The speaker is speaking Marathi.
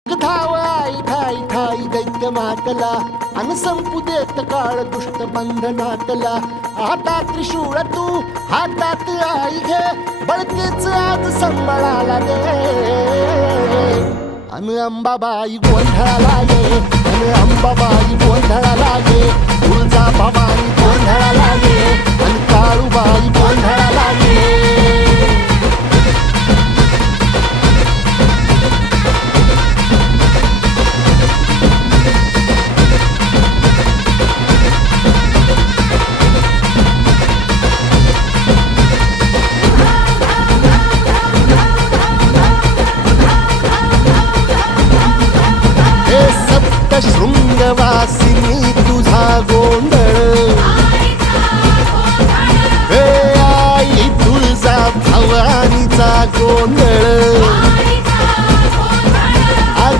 धाव आई ठाई ठाई दैत्य मातला अन संपू देत काळ दुष्ट बंधनातला. आता त्रिशूळ तू हातात आई घे बळतेच आज संबळाला दे. अन अंबाबाई गोंधळाला ये अन अंबाबाई गोंधळाला ये. तुळजा भवानी गोंधळाला ये अन काळूबाई गोंधळाला ये. शृंगवासिनी तुझा गोंधळ हे आई तुळजा भवानीचा गोंधळ.